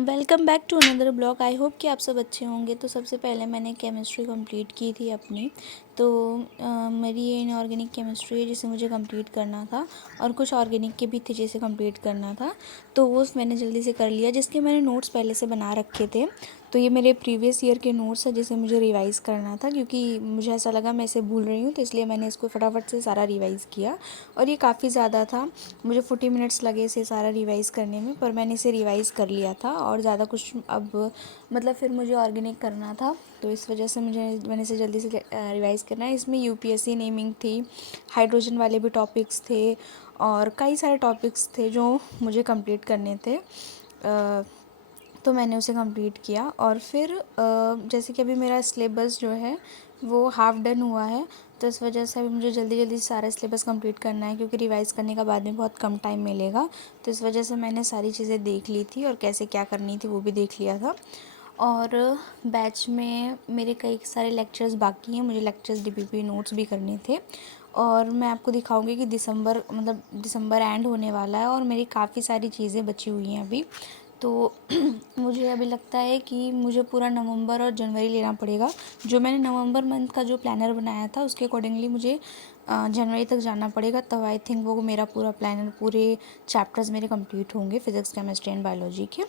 Welcome back to another blog. I hope कि आप सब अच्छे होंगे। तो सबसे पहले मैंने केमिस्ट्री कंप्लीट की थी अपनी। तो मेरी ये इनऑर्गेनिक केमिस्ट्री है जिसे मुझे कंप्लीट करना था, और कुछ ऑर्गेनिक के भी थे जिसे कंप्लीट करना था। तो वो मैंने जल्दी से कर लिया, जिसके मैंने नोट्स पहले से बना रखे थे। तो ये मेरे प्रीवियस ईयर के नोट्स है जिसे मुझे रिवाइज़ करना था, क्योंकि मुझे ऐसा लगा मैं इसे भूल रही हूँ, तो इसलिए मैंने इसको फटाफट से सारा रिवाइज़ किया। और ये काफ़ी ज़्यादा था, मुझे 40 मिनट्स लगे इसे सारा रिवाइज़ करने में, पर मैंने इसे रिवाइज़ कर लिया था। और ज़्यादा कुछ अब मतलब फिर मुझे ऑर्गेनिक करना था, तो इस वजह से मैंने इसे जल्दी से रिवाइज़ करना है। इसमें यूपीएससी नेमिंग थी, हाइड्रोजन वाले भी टॉपिक्स थे, और कई सारे टॉपिक्स थे जो मुझे कंप्लीट करने थे। तो मैंने उसे कंप्लीट किया। और फिर जैसे कि अभी मेरा सिलेबस जो है वो हाफ़ डन हुआ है, तो इस वजह से अभी मुझे जल्दी जल्दी सारा सिलेबस कंप्लीट करना है, क्योंकि रिवाइज़ करने का बाद में बहुत कम टाइम मिलेगा। तो इस वजह से मैंने सारी चीज़ें देख ली थी, और कैसे क्या करनी थी वो भी देख लिया था। और बैच में मेरे कई सारे लेक्चर्स बाकी हैं, मुझे लेक्चर्स डीपीपी नोट्स भी करने थे। और मैं आपको दिखाऊंगी कि दिसंबर एंड होने वाला है, और मेरी काफ़ी सारी चीज़ें बची हुई हैं अभी। तो मुझे अभी लगता है कि मुझे पूरा नवंबर और जनवरी लेना पड़ेगा। जो मैंने नवंबर मंथ का जो प्लानर बनाया था उसके अकॉर्डिंगली मुझे जनवरी तक जाना पड़ेगा, तब आई थिंक वो मेरा पूरा प्लानर, पूरे चैप्टर्स मेरे कंप्लीट होंगे फिज़िक्स केमिस्ट्री एंड बायोलॉजी के।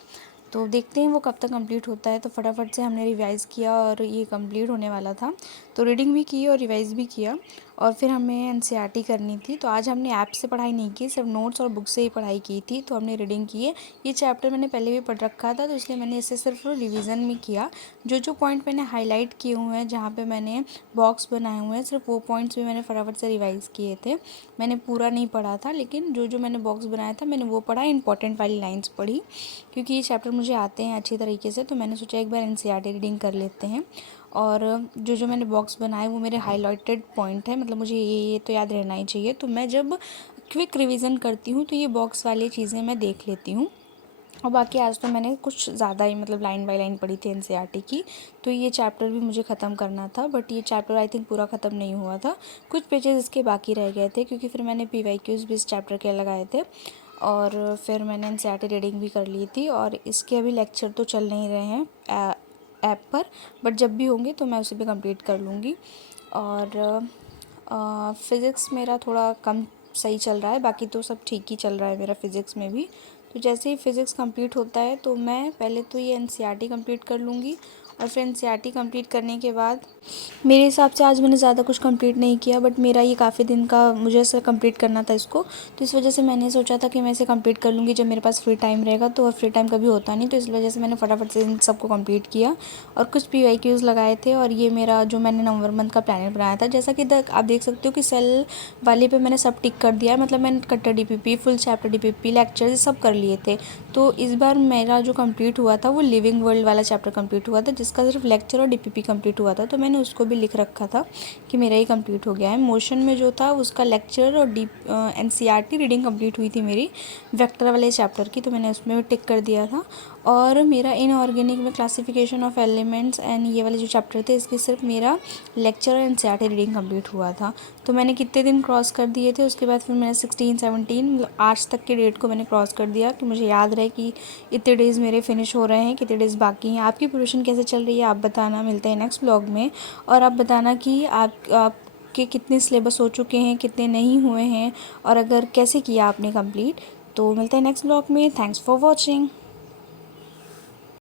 तो देखते हैं वो कब तक कंप्लीट होता है। तो फटाफट से हमने रिवाइज़ किया, और ये कंप्लीट होने वाला था, तो रीडिंग भी की और रिवाइज़ भी किया। और फिर हमें एनसीईआरटी करनी थी, तो आज हमने ऐप से पढ़ाई नहीं की, सिर्फ नोट्स और बुक से ही पढ़ाई की थी। तो हमने रीडिंग की है, ये चैप्टर मैंने पहले भी पढ़ रखा था, तो इसलिए मैंने इसे सिर्फ रिवीजन में किया। जो जो पॉइंट मैंने हाईलाइट किए हुए हैं, जहाँ पे मैंने बॉक्स बनाए हुए हैं, सिर्फ वो पॉइंट्स भी मैंने फटाफट से रिवाइज़ किए थे। मैंने पूरा नहीं पढ़ा था, लेकिन जो जो मैंने बॉक्स बनाया था मैंने वो पढ़ा, इंपॉर्टेंट वाली लाइन्स पढ़ी, क्योंकि ये चैप्टर मुझे आते हैं अच्छी तरीके से। तो मैंने सोचा एक बार एनसीईआरटी रीडिंग कर लेते हैं। और जो जो मैंने बॉक्स बनाए वो मेरे हाइलाइटेड पॉइंट है, मतलब मुझे ये तो याद रहना ही चाहिए। तो मैं जब क्विक रिवीजन करती हूँ तो ये बॉक्स वाली चीज़ें मैं देख लेती हूँ। और बाकी आज तो मैंने कुछ ज़्यादा ही मतलब लाइन बाय लाइन पढ़ी थी एनसीईआरटी की। तो ये चैप्टर भी मुझे ख़त्म करना था, बट ये चैप्टर आई थिंक पूरा ख़त्म नहीं हुआ था, कुछ पेजेस इसके बाकी रह गए थे, क्योंकि फिर मैंने पीवाईक्यूज़ भी इस चैप्टर के लगाए थे। और फिर मैंने एनसीईआरटी रीडिंग भी कर ली थी। और इसके अभी लेक्चर तो चल नहीं रहे हैं ऐप पर, बट जब भी होंगे तो मैं उसे भी कंप्लीट कर लूँगी। और फ़िज़िक्स मेरा थोड़ा कम सही चल रहा है, बाकी तो सब ठीक ही चल रहा है मेरा फ़िज़िक्स में भी। तो जैसे ही फ़िज़िक्स कंप्लीट होता है तो मैं पहले तो ये एनसीईआरटी कंप्लीट कर लूँगी, और फिर एनसीईआरटी कंप्लीट करने के बाद मेरे हिसाब से आज मैंने ज़्यादा कुछ कंप्लीट नहीं किया, बट मेरा ये काफ़ी दिन का मुझे ऐसा कंप्लीट करना था इसको। तो इस वजह से मैंने सोचा था कि मैं इसे कंप्लीट कर लूँगी जब मेरे पास फ्री टाइम रहेगा, तो फ्री टाइम कभी होता नहीं, तो इस वजह से मैंने फटाफट से इन सबको कंप्लीट किया। और कुछ पीवाईक्यूज़ लगाए थे, और ये मेरा जो मैंने नवंबर मंथ का प्लानर बनाया था, जैसा कि आप देख सकते हो कि सेल वाले पे मैंने सब टिक कर दिया है, मतलब मैंने कट्टर DPP, full chapter DPP, lectures सब कर लिए थे। तो इस बार मेरा जो कंप्लीट हुआ था वो लिविंग वर्ल्ड वाला चैप्टर कंप्लीट हुआ था, जिसका सिर्फ लेक्चर और डीपीपी कंप्लीट हुआ था। तो मैंने उसको भी लिख रखा था कि मेरा ही कंप्लीट हो गया है। मोशन में जो था उसका लेक्चर और एनसीईआरटी रीडिंग कंप्लीट हुई थी मेरी वेक्टर वाले चैप्टर की, तो मैंने उसमें भी टिक कर दिया था। और मेरा इनऑर्गेनिक में क्लासिफिकेशन ऑफ एलिमेंट्स एंड ये वाले जो चैप्टर थे, इसके सिर्फ मेरा लेक्चर और एनसीईआरटी रीडिंग कंप्लीट हुआ था। तो मैंने कितने दिन क्रॉस कर दिए थे, उसके बाद फिर मैंने 16 17 मतलब आज तक के डेट को मैंने क्रॉस कर दिया, कि मुझे याद रहे कि इतने डेज़ मेरे फिनिश हो रहे हैं, कितने डेज़ बाकी हैं। आपकी प्रिपरेशन कैसे चल रही है आप बताना। मिलते हैं नेक्स्ट ब्लॉग में। और आप बताना कि आप के कितने सिलेबस हो चुके हैं, कितने नहीं हुए हैं, और अगर कैसे किया आपने कंप्लीट। तो मिलते हैं नेक्स्ट ब्लॉग में। Thanks for watching.